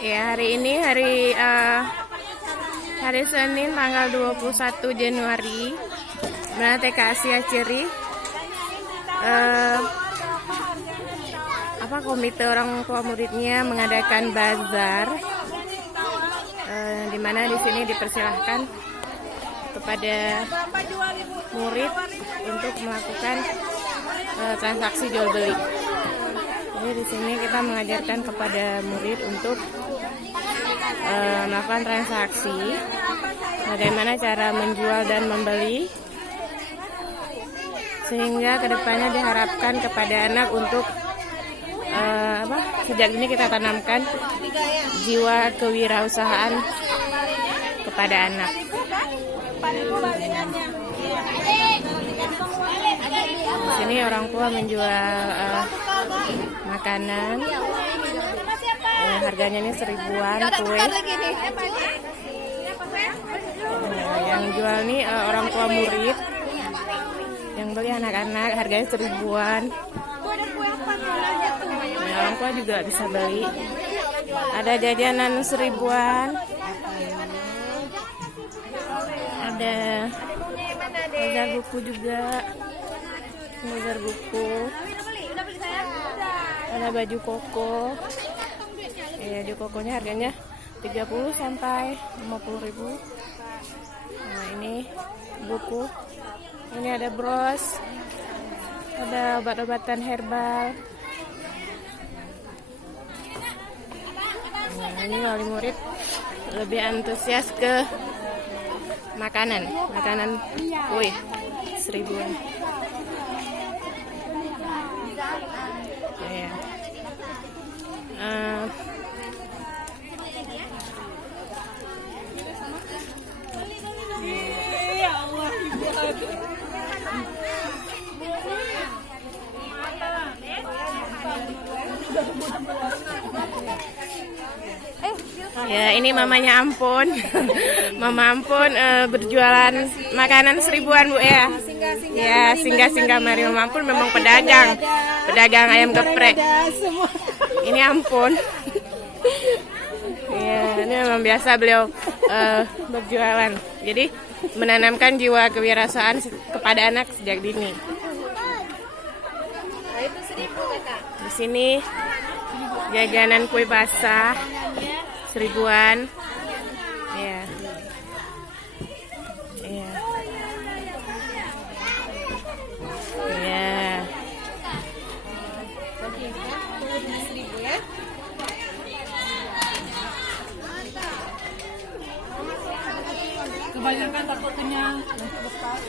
Ya, hari ini hari Senin tanggal 21 Januari. Nah, TK Asia Ciri komite orang tua muridnya mengadakan bazar, di mana di sini dipersilahkan kepada murid untuk melakukan transaksi jual beli. Jadi di sini kita mengajarkan kepada murid untuk melakukan transaksi, bagaimana cara menjual dan membeli, sehingga kedepannya diharapkan kepada anak untuk sejak ini kita tanamkan jiwa kewirausahaan kepada anak. Di sini orang tua menjual makanan, harganya ini 1000-an kue. Yang jual nih orang tua murid, yang beli anak-anak, harganya 1000-an. Orang tua juga bisa beli. Ada jajanan 1000-an. Ada bazar buku juga. Bazar buku. Ada baju koko. Ya, baju kokonya harganya 30 sampai 50.000. Nah, ini buku. Ini ada bros. Ada obat-obatan herbal. Nah, ini wali murid lebih antusias ke makanan kue 1000-an. Ya. Ya, ini mamanya Ampun. Mama Ampun berjualan makanan 1000-an, Bu ya. Ya, singgah-singgah mari. Mama Ampun memang pedagang ayam geprek. Ini Ampun. Ya, ini memang biasa beliau berjualan. Jadi menanamkan jiwa kewirausahaan kepada anak sejak dini. Di sini jajanan kue basah 1000-an. Ya. Ya. Ya. Kebanyakan takutnya bekas.